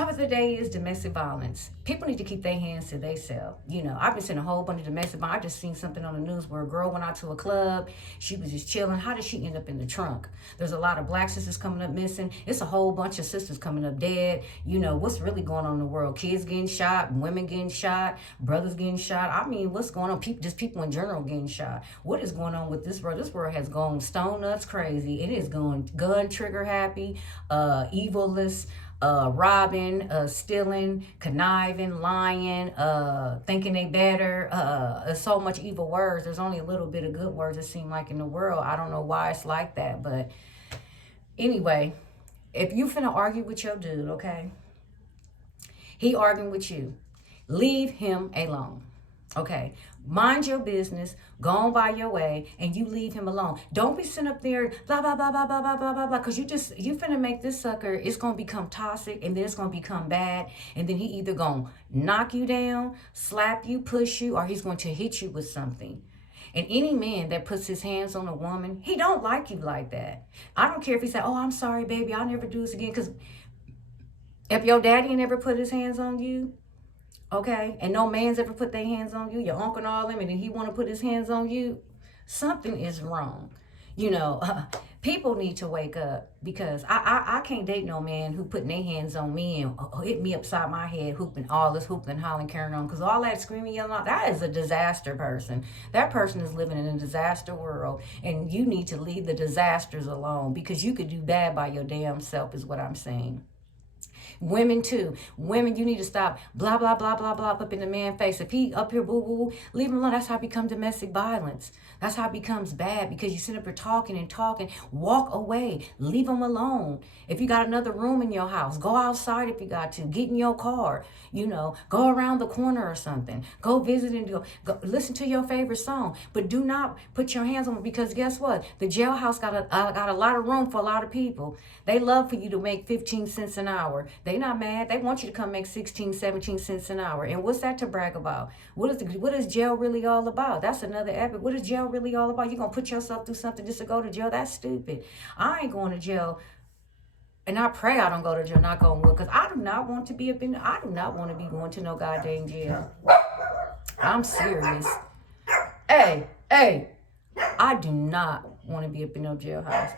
Topic of the day is domestic violence. People need to keep their hands to themselves. You know, I've been seeing a whole bunch of domestic violence. I just seen something on the news where a girl went out to a club. She was just chilling. How did she end up in the trunk? There's a lot of black sisters coming up missing. It's a whole bunch of sisters coming up dead. You know, what's really going on in the world? Kids getting shot, women getting shot, brothers getting shot. I mean, what's going on? People, just people in general getting shot. What is going on with this world? This world has gone stone nuts crazy. It is going gun trigger happy, evilless, robbing, stealing, conniving, lying, thinking they better. There's so much evil words. There's only a little bit of good words, it seems like, in the world. I don't know why it's like that, but anyway, if you finna argue with your dude, okay, he arguing with you, leave him alone. Okay, mind your business, go on by your way, and you leave him alone. Don't be sitting up there, blah, blah, blah, blah, blah, blah, blah, blah, blah, because you finna make this sucker, it's going to become toxic, and then it's going to become bad, and then he either going to knock you down, slap you, push you, or he's going to hit you with something. And any man that puts his hands on a woman, he don't like you like that. I don't care if he said, oh, I'm sorry, baby, I'll never do this again, because if your daddy never put his hands on you, okay, and no man's ever put their hands on you, your uncle and all them, and then he want to put his hands on you, something is wrong. You know, people need to wake up, because I can't date no man who putting their hands on me and hit me upside my head, hooping all this, hooping, hollering, carrying on, because all that screaming, yelling, that is a disaster person. That person is living in a disaster world, and you need to leave the disasters alone, because you could do bad by your damn self, is what I'm saying. Women too. Women, you need to stop blah, blah, blah, blah, blah up in the man's face. If he up here boo, boo, leave him alone. That's how it becomes domestic violence. That's how it becomes bad, because you sit up here talking and talking. Walk away. Leave him alone. If you got another room in your house, go outside if you got to. Get in your car. You know, go around the corner or something. Go visit and go listen to your favorite song. But do not put your hands on it, because guess what? The jailhouse got a lot of room for a lot of people. They love for you to make 15 cents an hour. They not mad. They want you to come make 16, 17 cents an hour. And what's that to brag about? What is jail really all about? That's another epic. What is jail really all about? You gonna put yourself through something just to go to jail? That's stupid. I ain't going to jail. And I pray I don't go to jail, knock on wood, because I do not want to be I do not want to be going to no goddamn jail. I'm serious. Hey, I do not want to be up in no jailhouse.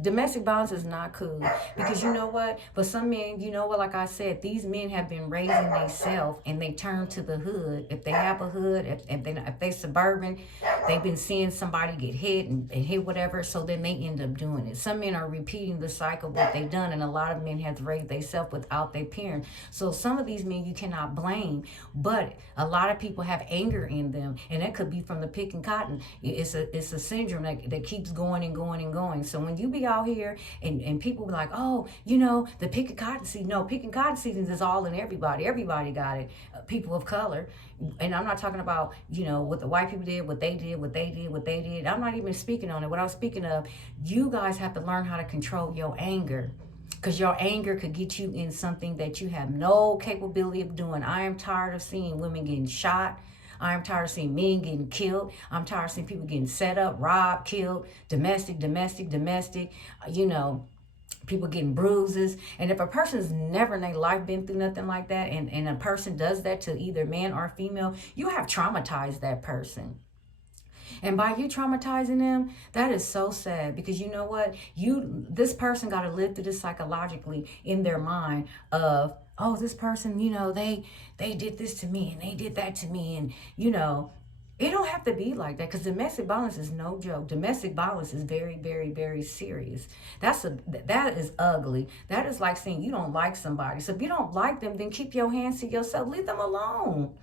Domestic violence is not cool, because you know what? For some men, you know what? Like I said, these men have been raising themselves, and they turn to the hood. If they have a hood, if they suburban, they've been seeing somebody get hit and hit whatever, so then they end up doing it. Some men are repeating the cycle of what they've done, and a lot of men have raised themselves without their parents. So some of these men you cannot blame, but a lot of people have anger in them, and that could be from the picking cotton. It's a syndrome that keeps going and going and going. So when you be out here and people be like, oh, you know, the picking cotton season. No, picking cotton season is all in everybody. Everybody got it. People of color. And I'm not talking about, you know, what the white people did, what they did. I'm not even speaking on it. What I'm speaking of, you guys have to learn how to control your anger, because your anger could get you in something that you have no capability of doing. I am tired of seeing women getting shot. I'm tired of seeing men getting killed. I'm tired of seeing people getting set up, robbed, killed, domestic, you know, people getting bruises. And if a person's never in their life been through nothing like that, and a person does that to either man or female, you have traumatized that person. And by you traumatizing them, that is so sad, because you know what? This person got to live through this psychologically in their mind of, oh, this person, you know, they did this to me and they did that to me. And, you know, it don't have to be like that, because domestic violence is no joke. Domestic violence is very, very, very serious. That is ugly. That is like saying you don't like somebody. So if you don't like them, then keep your hands to yourself. Leave them alone.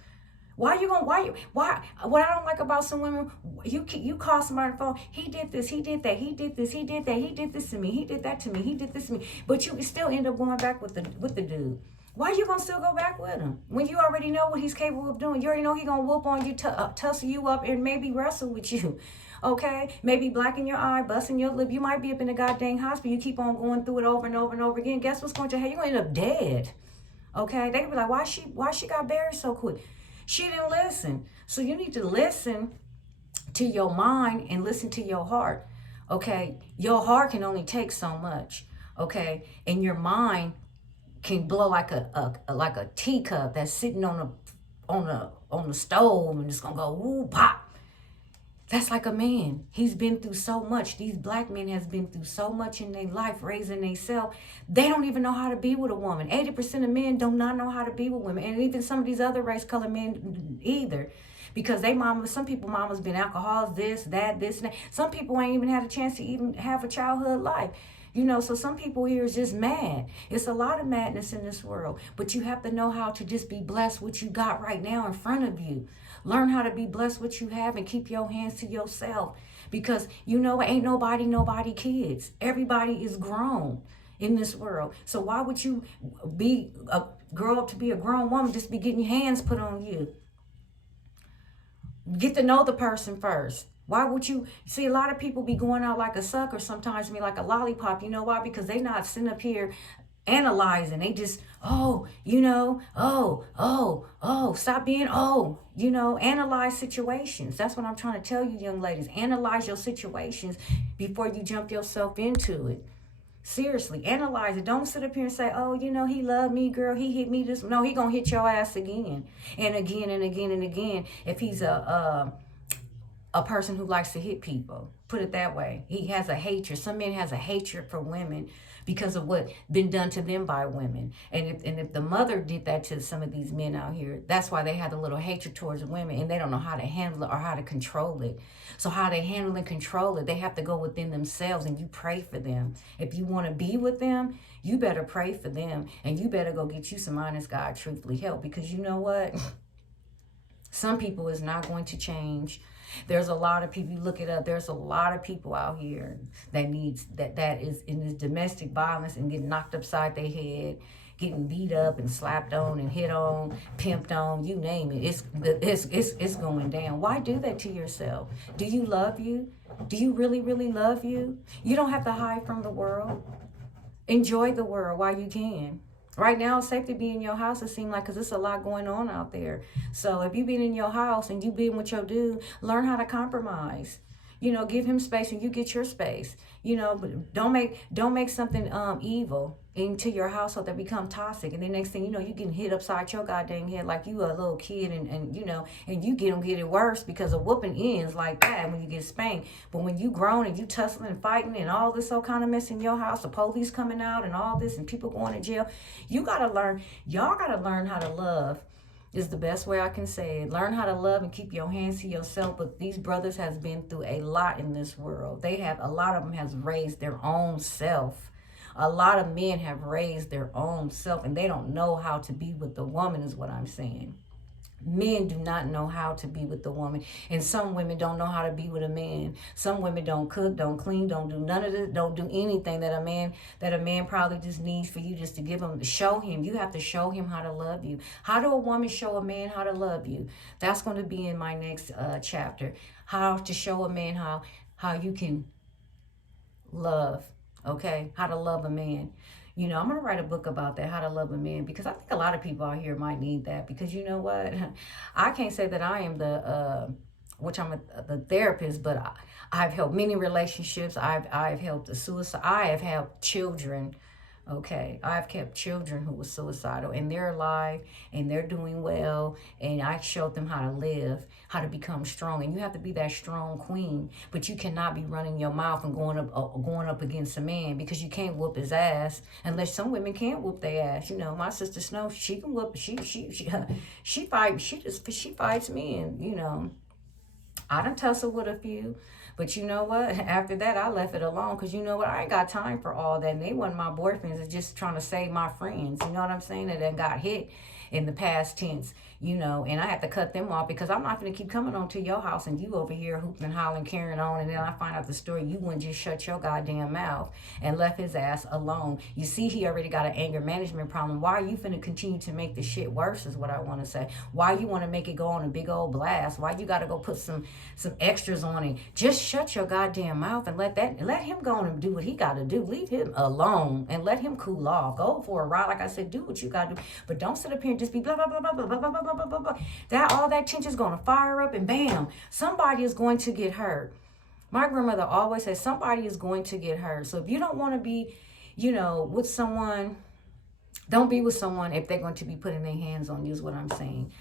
Why what I don't like about some women, you call somebody on the phone, he did this, he did that, he did this, he did that, he did this to me, he did that to me, he did this to me, but you still end up going back with the dude. Why you gonna still go back with him when you already know what he's capable of doing? You already know he gonna whoop on you, tussle you up, and maybe wrestle with you. Okay, maybe blacken your eye, busting your lip. You might be up in the goddamn hospital. You keep on going through it over and over and over again. Guess what's going to happen? You're gonna end up dead. Okay, they be like, why she got buried so quick? She didn't listen. So you need to listen to your mind and listen to your heart. Okay, your heart can only take so much. Okay, and your mind can blow like a teacup that's sitting on the stove, and it's gonna go woo pop. That's like a man. He's been through so much. These black men has been through so much in their life, raising themselves. They don't even know how to be with a woman. 80% of men do not know how to be with women. And even some of these other race color men either. Because some people mamas been alcoholics, this, and that. Some people ain't even had a chance to even have a childhood life. So some people here is just mad. It's a lot of madness in this world. But you have to know how to just be blessed with what you got right now in front of you. Learn how to be blessed with what you have and keep your hands to yourself. Because ain't nobody kids. Everybody is grown in this world. So why would you grow up to be a grown woman, just be getting your hands put on you? Get to know the person first. Why would you see a lot of people be going out like a sucker sometimes, me like a lollipop? You know why? Because they not sitting up here analyzing. They just, stop being, analyze situations. That's what I'm trying to tell you, young ladies. Analyze your situations before you jump yourself into it. Seriously, analyze it. Don't sit up here and say, he loved me, girl. He hit me this. No, he gonna hit your ass again and again and again and again if he's a person who likes to hit people. Put it that way. He has a hatred. Some men has a hatred for women because of what been done to them by women. And if the mother did that to some of these men out here, that's why they have a little hatred towards women, and they don't know how to handle it or how to control it. So how they handle and control it, they have to go within themselves, and you pray for them. If you want to be with them, you better pray for them, and you better go get you some honest God truthfully help, because you know what? Some people is not going to change. There's a lot of people, you look it up, there's a lot of people out here that is in this domestic violence and getting knocked upside their head, getting beat up and slapped on and hit on, pimped on, you name it. It's going down. Why do that to yourself? Do you love you? Do you really, really love you? You don't have to hide from the world. Enjoy the world while you can. Right now, it's safe to be in your house, it seems like, because there's a lot going on out there. So if you've been in your house and you've been with your dude, learn how to compromise. Give him space and you get your space. But don't make something evil into your household that become toxic. And the next thing you know, you getting hit upside your goddamn head like you a little kid, and you get it worse, because a whooping ends like that when you get spanked. But when you grown and you tussling and fighting and all this whole kind of mess in your house, the police coming out and all this and people going to jail, y'all gotta learn how to love. Is the best way I can say it. Learn how to love and keep your hands to yourself. But these brothers has been through a lot in this world. A lot of them has raised their own self. A lot of men have raised their own self, and they don't know how to be with the woman, is what I'm saying. Men do not know how to be with the woman, and some women don't know how to be with a man. Some women don't cook, don't clean, don't do none of this, don't do anything that a man probably just needs for you just to give him, show him. You have to show him how to love you. How do a woman show a man how to love you? That's going to be in my next chapter. How to show a man how you can love. Okay, how to love a man. I'm going to write a book about that, how to love a man, because I think a lot of people out here might need that. Because you know what? I can't say that I am the therapist, but I've helped many relationships. I've helped the suicide. I have helped children. Okay, I've kept children who were suicidal, and they're alive and they're doing well, and I showed them how to live, how to become strong. And you have to be that strong queen, but you cannot be running your mouth and going up against a man, because you can't whoop his ass, unless some women can't whoop their ass. My sister Snow, she can whoop. She fights me, and I done tussle with a few. But you know what? After that, I left it alone, because you know what? I ain't got time for all that. And they wasn't my boyfriends. It's just trying to save my friends. You know what I'm saying? That got hit in the past tense, and I have to cut them off, because I'm not going to keep coming on to your house and you over here hooping and hollering, carrying on, and then I find out the story. You wouldn't just shut your goddamn mouth and left his ass alone. You see, he already got an anger management problem. Why are you finna continue to make the shit worse, is what I want to say. Why you want to make it go on a big old blast? Why you got to go put some extras on it? Just shut your goddamn mouth and let him go on and do what he got to do. Leave him alone and let him cool off. Go for a ride. Like I said, do what you got to do. But don't sit up here and just be blah, blah, blah, blah, blah, blah, blah, blah, blah, blah, blah. All that tension is going to fire up, and bam, somebody is going to get hurt. My grandmother always said somebody is going to get hurt. So if you don't want to be, with someone Don't be with someone if they're going to be putting their hands on you, is what I'm saying.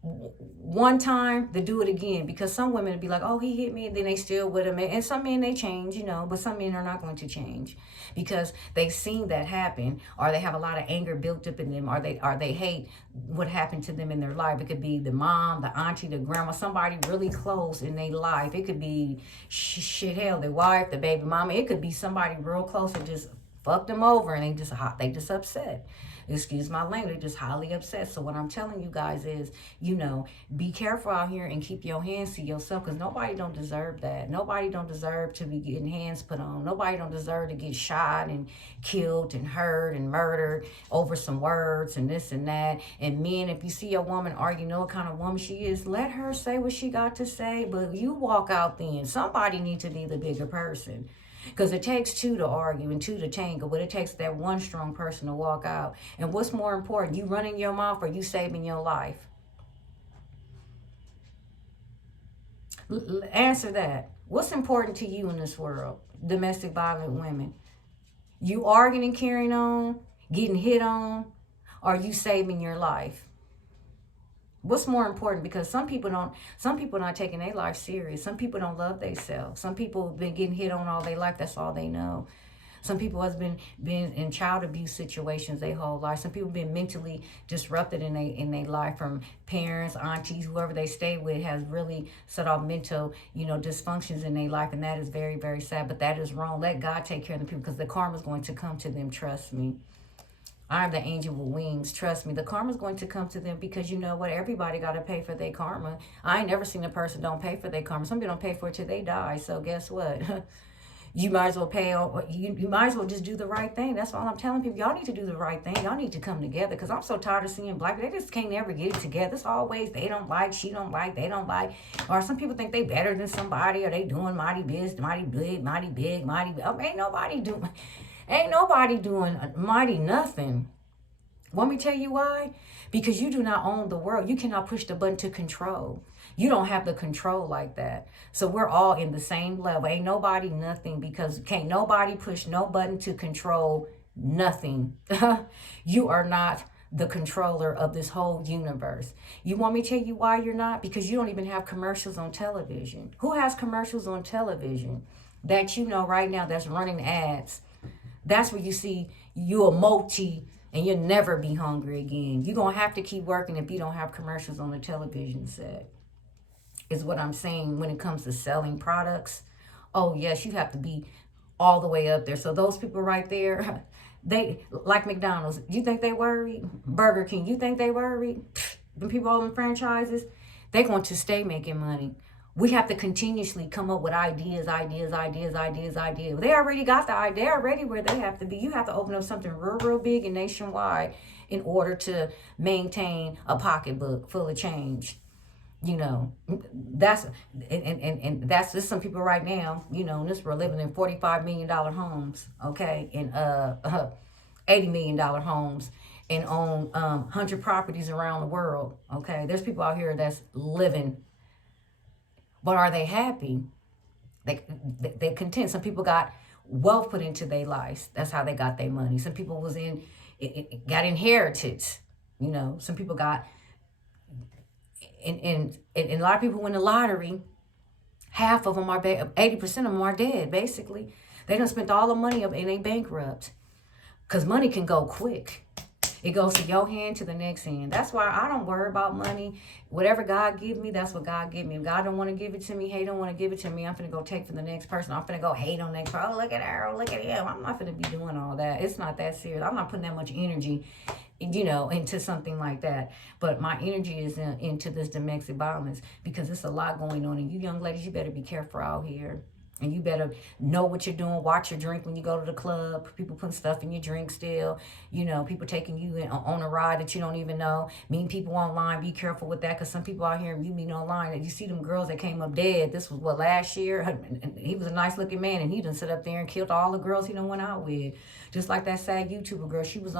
One time to do it again, because some women would be like, oh, he hit me, and then they still with him. And some men, they change, you know, but some men are not going to change because they've seen that happen, or they have a lot of anger built up in them, or they hate what happened to them in their life. It could be the mom, the auntie, the grandma, somebody really close in their life. It could be shit, hell, their wife, the baby mama. It could be somebody real close that just fucked them over, and they just upset. Excuse my language, just highly upset. So what I'm telling you guys is, you know, be careful out here and keep your hands to yourself, because nobody don't deserve that. Nobody don't deserve to be getting hands put on. Nobody don't deserve to get shot and killed and hurt and murdered over some words and this and that. And men, if you see a woman argue, know what kind of woman she is, let her say what she got to say, but you walk out then. Somebody needs to be the bigger person. Because it takes two to argue and two to tangle, but it takes that one strong person to walk out. And what's more important, you running your mouth or you saving your life? Answer that. What's important to you in this world? Domestic violent women. You arguing and carrying on, getting hit on, or you saving your life? What's more important? Because some people not taking their life serious. Some people don't love themselves. Some people have been getting hit on all their life. That's all they know. Some people has been in child abuse situations their whole life. Some people been mentally disrupted in their life from parents, aunties, whoever they stay with has really set off mental, you know, dysfunctions in their life, and that is very, very sad. But that is wrong. Let God take care of the people, because the karma is going to come to them. Trust me. I'm the angel with wings. Trust me, the karma's going to come to them, because you know what? Everybody got to pay for their karma. I ain't never seen a person don't pay for their karma. Some people don't pay for it till they die. So guess what? You might as well pay. You might as well just do the right thing. That's all I'm telling people. Y'all need to do the right thing. Y'all need to come together, because I'm so tired of seeing black people. They just can't never get it together. It's always they don't like, she don't like, they don't like. Or some people think they better than somebody, or they doing mighty big, mighty big, mighty big, mighty big. Ain't nobody doing mighty nothing. Want me to tell you why? Because you do not own the world. You cannot push the button to control. You don't have the control like that. So we're all in the same level. Ain't nobody nothing, because can't nobody push no button to control nothing. You are not the controller of this whole universe. You want me to tell you why you're not? Because you don't even have commercials on television. Who has commercials on television that you know right now that's running ads? That's where you see you a multi and you'll never be hungry again. You're going to have to keep working if you don't have commercials on the television set, is what I'm saying when it comes to selling products. Oh, yes, you have to be all the way up there. So those people right there, they like McDonald's. You think they worried? Burger King, you think they worried? The people all in franchises, they're going to stay making money. We have to continuously come up with ideas. They already got the idea. They're already where they have to be. You have to open up something real big and nationwide in order to maintain a pocketbook full of change. You know, that's just some people right now, you know, in this world living in $45 million homes, okay, and $80 million homes, and own 100 properties around the world, okay. There's people out here that's living. But are they happy? They content. Some people got wealth put into their lives. That's how they got their money. Some people got inheritance. You know, some people got, and a lot of people win the lottery. Half of them 80% of them are dead, basically. They done spent all the money up and they bankrupt. Because money can go quick. It goes to your hand to the next hand. That's why I don't worry about money. Whatever God give me, that's what God give me. If God don't want to give it to me, he don't want to give it to me, I'm finna go take for the next person. I'm finna go hate on the next person. Oh, look at her. Oh, look at him. I'm not finna be doing all that. It's not that serious. I'm not putting that much energy, you know, into something like that. But my energy is into this domestic violence, because it's a lot going on. And you young ladies, you better be careful out here. And you better know what you're doing. Watch your drink when you go to the club. People putting stuff in your drink still. You know, people taking you on a ride that you don't even know. Meeting people online. Be careful with that, because some people out here, you meet online, and you see them girls that came up dead. This was, last year? He was a nice looking man, and he done sit up there and killed all the girls he done went out with. Just like that sad YouTuber girl. She was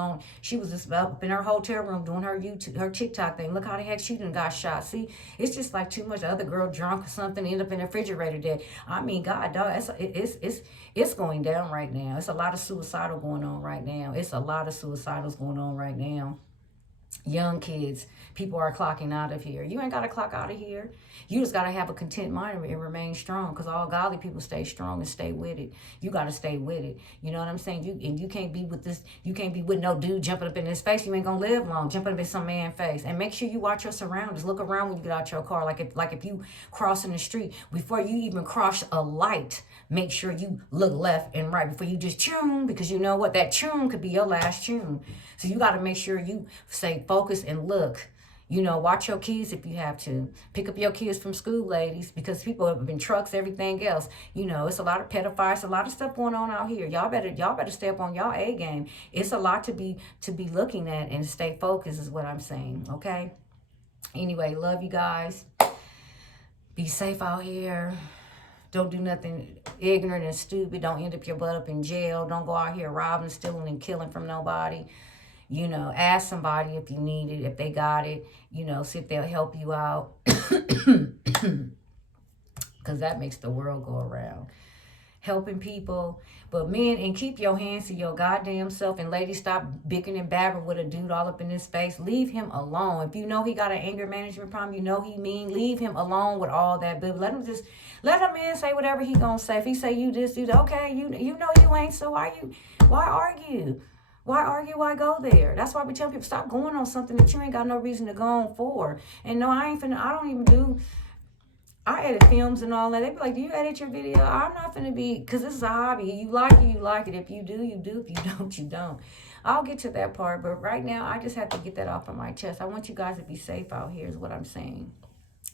just up in her hotel room doing her TikTok thing. Look how the heck she done got shot. See, it's just like too much. The other girl drunk or something, ended up in the refrigerator dead. I mean, God dog, it's going down right now. It's a lot of suicidal going on right now. It's a lot of suicidals going on right now. Young kids, people are clocking out of here. You ain't got to clock out of here. You just got to have a content mind and remain strong, because all godly people stay strong and stay with it. You got to stay with it. You know what I'm saying? You can't be with this. You can't be with no dude jumping up in his face. You ain't gonna live long jumping up in some man's face. And make sure you watch your surroundings. Look around when you get out your car. Like if you crossing the street, before you even cross a light, make sure you look left and right before you just tune, because you know what, that tune could be your last tune. So you got to make sure you stay focused and look. You know, watch your kids if you have to. Pick up your kids from school, ladies, because people have been trucks, everything else. You know, it's a lot of pedophiles, a lot of stuff going on out here. Y'all better stay up on y'all A game. It's a lot to be looking at, and stay focused is what I'm saying. Okay. Anyway, love you guys. Be safe out here. Don't do nothing ignorant and stupid. Don't end up your butt up in jail. Don't go out here robbing, stealing, and killing from nobody. You know, ask somebody if you need it, if they got it. You know, see if they'll help you out. Because that makes the world go around. Helping people. But men, and keep your hands to your goddamn self. And ladies, stop bickering and babbling with a dude all up in his face. Leave him alone. If you know he got an anger management problem, you know he mean, leave him alone with all that. But let a man say whatever he gonna say. If he say you this, you that, okay, you know you ain't, so why argue? Why argue? Why go there? That's why we tell people, stop going on something that you ain't got no reason to go on for. And no, I edit films and all that. They be like, do you edit your video? I'm not finna be, because this is a hobby. You like it, you like it. If you do, you do. If you don't, you don't. I'll get to that part. But right now, I just have to get that off of my chest. I want you guys to be safe out here is what I'm saying.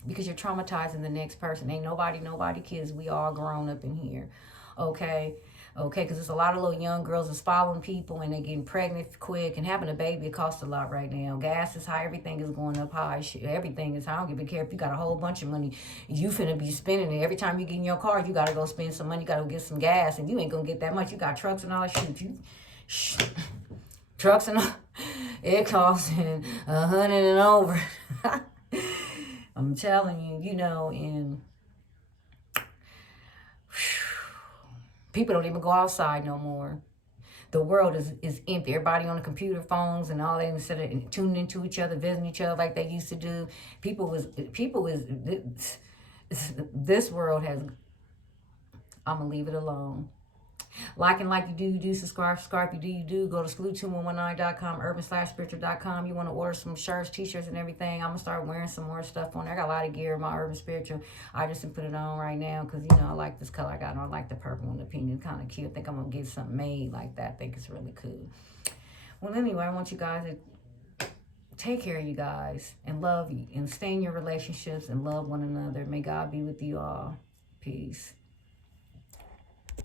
Because you're traumatizing the next person. Ain't nobody kids. We all grown up in here. Okay? Okay, because there's a lot of little young girls that's following people, and they're getting pregnant quick, and having a baby, it costs a lot right now. Gas is high, everything is going up high. Shit, everything is high. I don't give a care if you got a whole bunch of money. You finna be spending it. Every time you get in your car, you got to go spend some money. You got to go get some gas, and you ain't going to get that much. You got trucks and all that shit. Trucks and all. It costs $100 and over. I'm telling you, you know, and people don't even go outside no more. The world is empty. Everybody on the computer phones and all that, instead of tuning into each other, visiting each other like they used to do. This world has, I'm going to leave it alone. Like you do, subscribe, you do. Go to salute2119.com, urban/spiritual.com. You want to order some shirts, t-shirts, and everything. I'm going to start wearing some more stuff on there. I got a lot of gear in my Urban Spiritual. I just put it on right now because, you know, I like this color I got, and I like the purple one. The pink is kind of cute. I think I'm going to get something made like that. I think it's really cool. Well, anyway, I want you guys to take care of you guys and love you and stay in your relationships and love one another. May God be with you all. Peace.